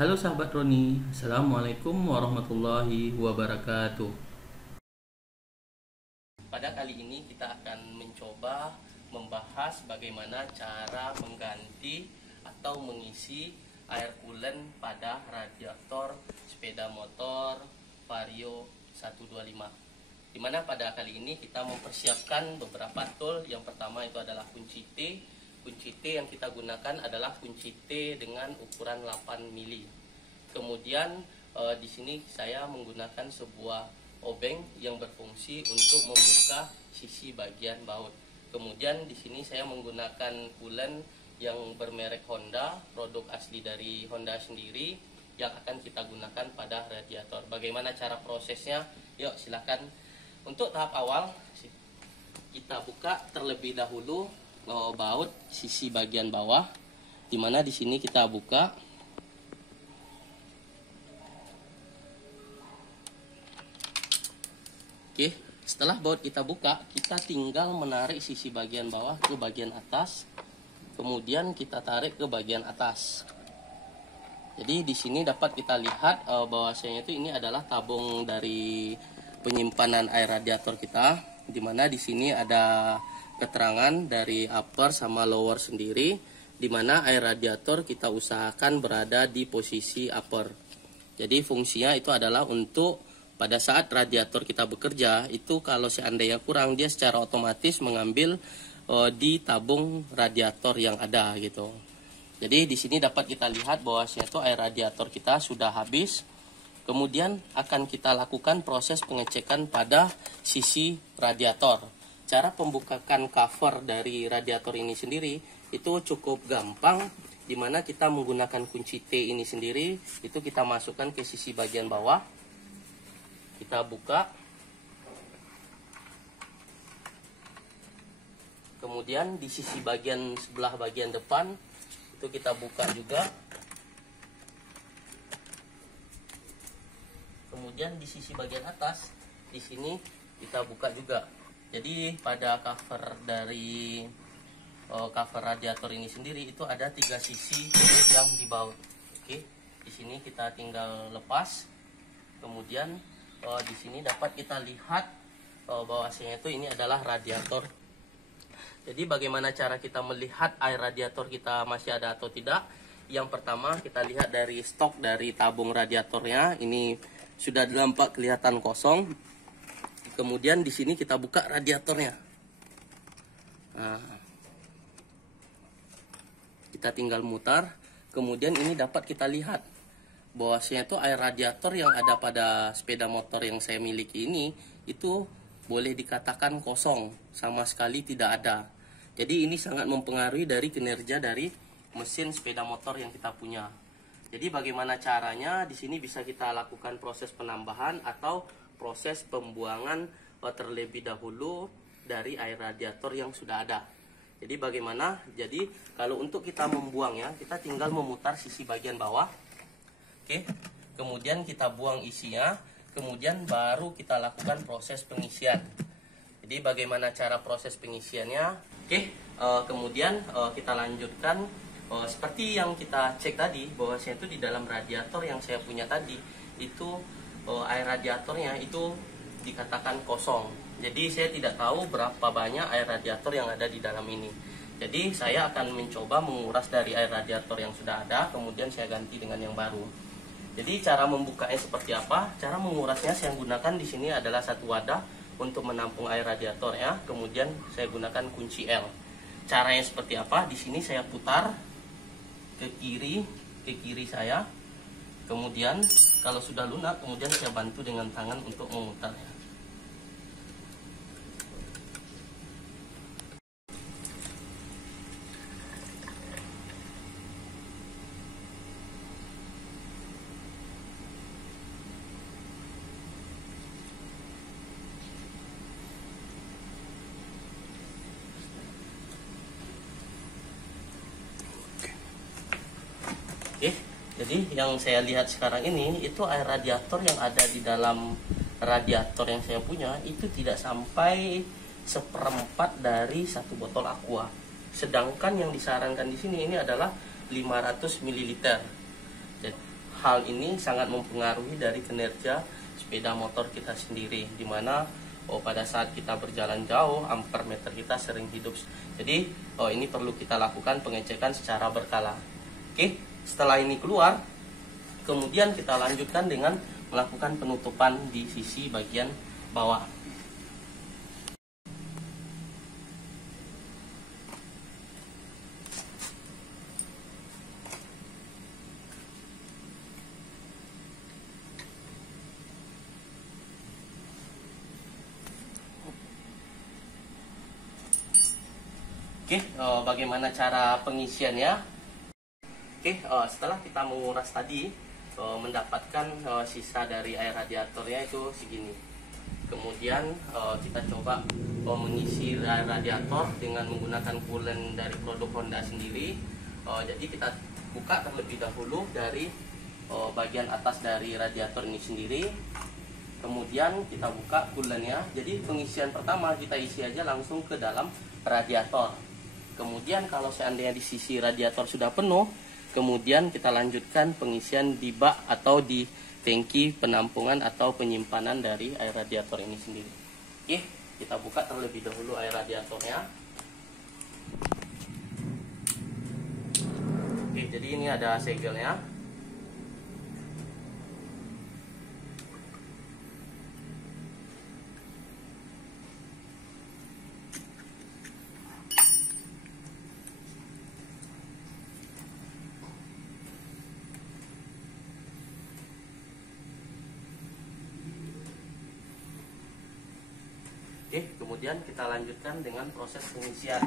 Halo sahabat Roni, Assalamualaikum warahmatullahi wabarakatuh. Pada kali ini kita akan mencoba membahas bagaimana cara mengganti atau mengisi air coolant pada radiator sepeda motor Vario 125. Dimana pada kali ini kita mempersiapkan beberapa tool. Yang pertama itu adalah kunci T. Kunci T yang kita gunakan adalah kunci T dengan ukuran 8 mili. Kemudian di sini saya menggunakan sebuah obeng yang berfungsi untuk membuka sisi bagian baut. Kemudian di sini saya menggunakan coolant yang bermerek Honda, produk asli dari Honda sendiri yang akan kita gunakan pada radiator. Bagaimana cara prosesnya? Yuk silakan. Untuk tahap awal kita buka terlebih dahulu baut sisi bagian bawah, dimana di sini kita buka. Oke, setelah baut kita buka, kita tinggal menarik sisi bagian bawah ke bagian atas, kemudian kita tarik ke bagian atas. Jadi di sini dapat kita lihat bahwasanya itu ini adalah tabung dari penyimpanan air radiator kita, dimana di sini ada keterangan dari upper sama lower sendiri, dimana air radiator kita usahakan berada di posisi upper. Jadi fungsinya itu adalah untuk pada saat radiator kita bekerja, itu kalau seandainya kurang, dia secara otomatis mengambil di tabung radiator yang ada gitu. Jadi di sini dapat kita lihat bahwasanya itu air radiator kita sudah habis. Kemudian akan kita lakukan proses pengecekan pada sisi radiator. Cara pembukaan cover dari radiator ini sendiri itu cukup gampang, dimana kita menggunakan kunci T ini sendiri. Itu kita masukkan ke sisi bagian bawah, kita buka, kemudian di sisi bagian sebelah bagian depan itu kita buka juga, kemudian di sisi bagian atas di sini kita buka juga. Jadi pada cover dari cover radiator ini sendiri itu ada 3 sisi yang dibaut. Oke, di sini kita tinggal lepas. Kemudian di sini dapat kita lihat bahwasanya itu ini adalah radiator. Jadi bagaimana cara kita melihat air radiator kita masih ada atau tidak? Yang pertama kita lihat dari stok dari tabung radiatornya, ini sudah nampak kelihatan kosong. Kemudian di sini kita buka radiatornya. Nah, kita tinggal mutar. Kemudian ini dapat kita lihat bahwasanya itu air radiator yang ada pada sepeda motor yang saya miliki ini itu boleh dikatakan kosong, sama sekali tidak ada. Jadi ini sangat mempengaruhi dari kinerja dari mesin sepeda motor yang kita punya. Jadi bagaimana caranya? Di sini bisa kita lakukan proses penambahan atau proses pembuangan terlebih dahulu dari air radiator yang sudah ada. Jadi bagaimana? Jadi kalau untuk kita membuangnya, kita tinggal memutar sisi bagian bawah. Oke, kemudian kita buang isinya, kemudian baru kita lakukan proses pengisian. Jadi bagaimana cara proses pengisiannya? Oke, kemudian kita lanjutkan seperti yang kita cek tadi, bahwasanya itu di dalam radiator yang saya punya tadi itu air radiatornya itu dikatakan kosong. Jadi saya tidak tahu berapa banyak air radiator yang ada di dalam ini. Jadi saya akan mencoba menguras dari air radiator yang sudah ada, kemudian saya ganti dengan yang baru. Jadi cara membukanya seperti apa? Cara mengurasnya saya gunakan di sini adalah satu wadah untuk menampung air radiatornya. Kemudian saya gunakan kunci L. Caranya seperti apa? Di sini saya putar ke kiri saya. Kemudian kalau sudah lunak, kemudian saya bantu dengan tangan untuk memutarnya. Oke, jadi yang saya lihat sekarang ini itu air radiator yang ada di dalam radiator yang saya punya itu tidak sampai 1/4 dari 1 botol aqua. Sedangkan yang disarankan di sini ini adalah 500 ml. hal ini sangat mempengaruhi dari kinerja sepeda motor kita sendiri, dimana pada saat kita berjalan jauh ampermeter kita sering hidup. Jadi ini perlu kita lakukan pengecekan secara berkala. Oke, setelah ini keluar, kemudian kita lanjutkan dengan melakukan penutupan di sisi bagian bawah. Oke, bagaimana cara pengisiannya? Oke, setelah kita menguras tadi, mendapatkan sisa dari air radiatornya itu segini. Kemudian kita coba mengisi air radiator dengan menggunakan coolant dari produk Honda sendiri. Jadi kita buka terlebih dahulu dari bagian atas dari radiator ini sendiri. Kemudian kita buka coolantnya. Jadi pengisian pertama kita isi aja langsung ke dalam radiator. Kemudian kalau seandainya di sisi radiator sudah penuh, kemudian kita lanjutkan pengisian di bak atau di tangki penampungan atau penyimpanan dari air radiator ini sendiri. Oke, kita buka terlebih dahulu air radiatornya. Oke, jadi ini ada segelnya. Oke, kemudian kita lanjutkan dengan proses pengisian.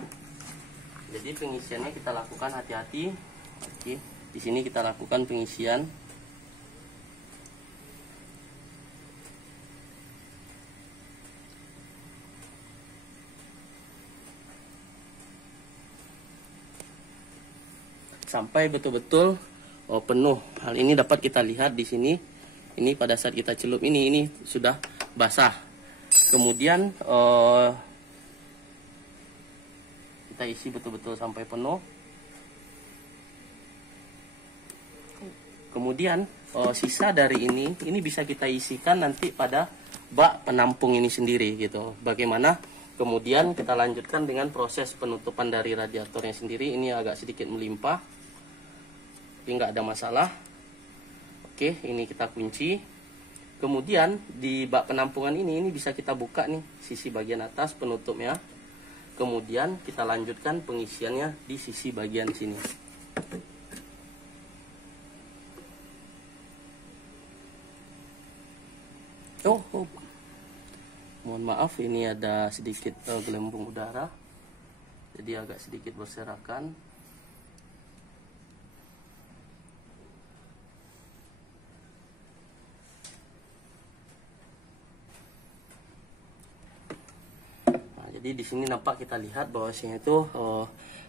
Jadi pengisiannya kita lakukan hati-hati. Oke, di sini kita lakukan pengisian. Sampai betul-betul penuh. Hal ini dapat kita lihat di sini. Ini pada saat kita celup ini sudah basah. Kemudian kita isi betul-betul sampai penuh. Kemudian sisa dari ini bisa kita isikan nanti pada bak penampung ini sendiri gitu. Bagaimana? Kemudian kita lanjutkan dengan proses penutupan dari radiatornya sendiri. Ini agak sedikit melimpah, tapi nggak ada masalah. Oke, ini kita kunci. Kemudian di bak penampungan ini bisa kita buka nih sisi bagian atas penutupnya. Kemudian kita lanjutkan pengisiannya di sisi bagian sini. Mohon maaf, ini ada sedikit gelembung udara, jadi agak sedikit berserakan. Jadi di sini nampak kita lihat bahwasanya itu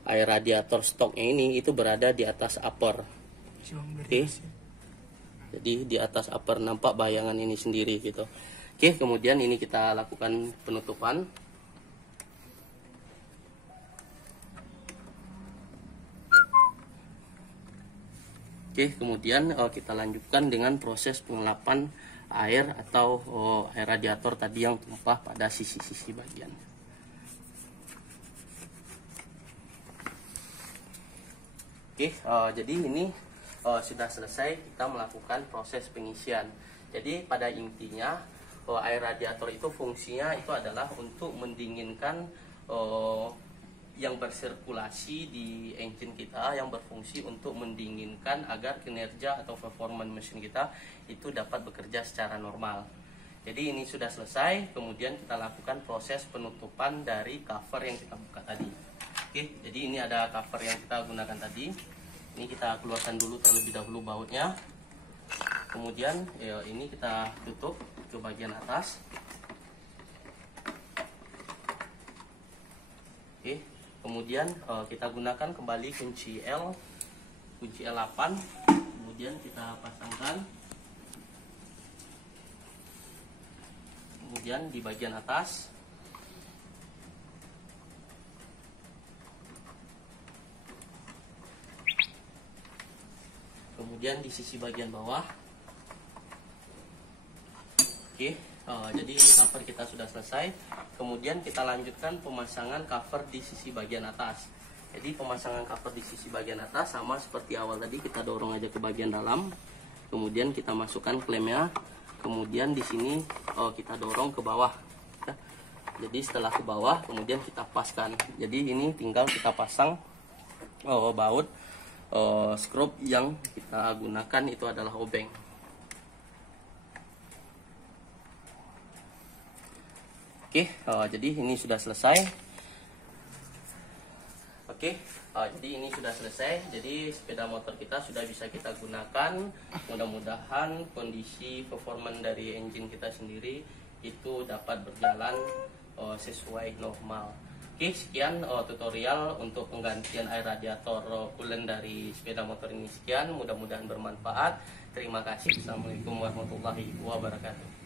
air radiator stoknya ini itu berada di atas upper. Oke. Jadi di atas upper nampak bayangan ini sendiri gitu. Oke, kemudian ini kita lakukan penutupan. Oke, kemudian kita lanjutkan dengan proses pengelapan air atau air radiator tadi yang tumpah pada sisi-sisi bagian. Oke, jadi ini sudah selesai kita melakukan proses pengisian. Jadi pada intinya air radiator itu fungsinya itu adalah untuk mendinginkan yang bersirkulasi di engine kita, yang berfungsi untuk mendinginkan agar kinerja atau performa mesin kita itu dapat bekerja secara normal. Jadi ini sudah selesai, kemudian kita lakukan proses penutupan dari cover yang kita buka tadi. Oke, jadi ini ada cover yang kita gunakan tadi. Ini kita keluarkan dulu terlebih dahulu bautnya. Kemudian ini kita tutup ke bagian atas. Oke, kemudian kita gunakan kembali kunci L8. Kemudian kita pasangkan. Kemudian di bagian atas kemudian di sisi bagian bawah. Oke, jadi cover kita sudah selesai. Kemudian kita lanjutkan pemasangan cover di sisi bagian atas. Jadi pemasangan cover di sisi bagian atas sama seperti awal tadi, kita dorong aja ke bagian dalam. Kemudian kita masukkan klemnya. Kemudian di sini kita dorong ke bawah. Jadi setelah ke bawah, kemudian kita paskan. Jadi ini tinggal kita pasang baut skrup yang kita gunakan itu adalah obeng. Oke, jadi ini sudah selesai. Oke, jadi ini sudah selesai. Jadi sepeda motor kita sudah bisa kita gunakan. Mudah-mudahan kondisi performan dari engine kita sendiri itu dapat berjalan sesuai normal. Oke, sekian tutorial untuk penggantian air radiator coolant dari sepeda motor ini. Sekian, mudah-mudahan bermanfaat. Terima kasih. Assalamualaikum warahmatullahi wabarakatuh.